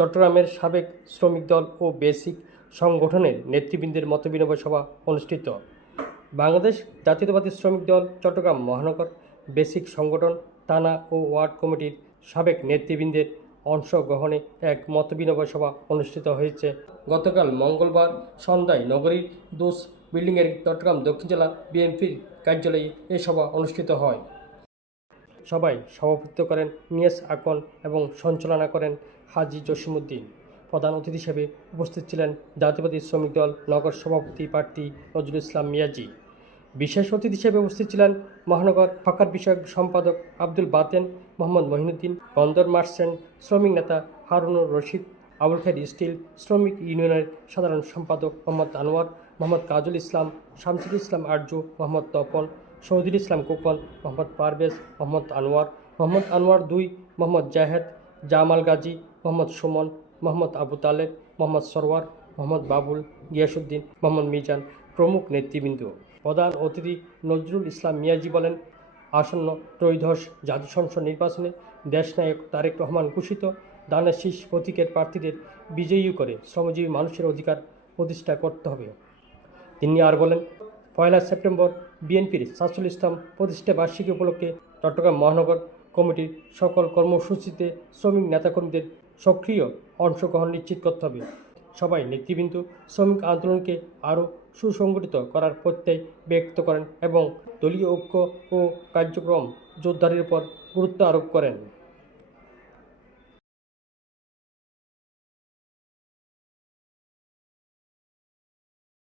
চট্টগ্রামের সাবেক শ্রমিক দল ও বেসিক সংগঠনের নেতৃবৃন্দের মতবিনিময় সভা অনুষ্ঠিত। বাংলাদেশ জাতীয়তাবাদী শ্রমিক দল চট্টগ্রাম মহানগর বেসিক সংগঠন থানা ও ওয়ার্ড কমিটির সাবেক নেতৃবৃন্দের অংশগ্রহণে এক মতবিনিময় সভা অনুষ্ঠিত হয়েছে। গতকাল মঙ্গলবার সন্ধ্যায় নগরীর দোষ বিল্ডিংয়ের চট্টগ্রাম দক্ষিণ জেলা বিএনপির কার্যালয়ে এ সভা অনুষ্ঠিত হয়। সভায় সভাপতিত্ব করেন নিয়াজ আকন এবং সঞ্চালনা করেন হাজী জসিমউদ্দিন। প্রধান অতিথি হিসেবে উপস্থিত ছিলেন জাতীয়তাবাদী শ্রমিক দল নগর সভাপতি প্রার্থী নজরুল ইসলাম মিয়াজি। বিশেষ অতিথি হিসেবে উপস্থিত ছিলেন মহানগর হকার বিষয়ক সম্পাদক আব্দুল বাতেন, মোহাম্মদ মহিনুদ্দিন, বন্দর মার্চেন্ট শ্রমিক নেতা হারুনুর রশিদ, আবুল খায়ের স্টিল শ্রমিক ইউনিয়নের সাধারণ সম্পাদক মোহাম্মদ আনোয়ার, মোহাম্মদ কাজল ইসলাম, শামসুল ইসলাম আরজু, মোহাম্মদ তপন, শহীদুল ইসলাম কোকন, মোহাম্মদ পারভেজ, মোহাম্মদ আনোয়ার 2, মোহাম্মদ জাহেদ, জামাল গাজী, মোহাম্মদ সুমন, মোহাম্মদ আবু তালেব, মোহাম্মদ সরওয়ার, মোহাম্মদ বাবুল, গিয়াসউদ্দিন, মোহাম্মদ মিজান প্রমুখ নেতৃবৃন্দ। প্রধান অতিথি নজরুল ইসলাম মিয়াজি বলেন, আসন্ন ত্রয়োদশ জাতীয় সংসদ নির্বাচনে দেশনায়ক তারেক রহমান ঘোষিত ধানের শীষ প্রতীকের প্রার্থীদের বিজয়ী করে শ্রমজীবী মানুষের অধিকার প্রতিষ্ঠা করতে হবে। তিনি আর বলেন, 1 সেপ্টেম্বর বিএনপির 47তম প্রতিষ্ঠা বার্ষিকী উপলক্ষে চট্টগ্রাম মহানগর কমিটির সকল কর্মসূচিতে শ্রমিক নেতাকর্মীদের সক্রিয় অংশগ্রহণ নিশ্চিত করতে হবে। সবাই নেতৃবৃন্দ শ্রমিক আন্দোলনকে আরও সুসংগঠিত করার প্রত্যয় ব্যক্ত করেন এবং দলীয় ঐক্য ও কার্যক্রম জোরদারের উপর গুরুত্ব আরোপ করেন।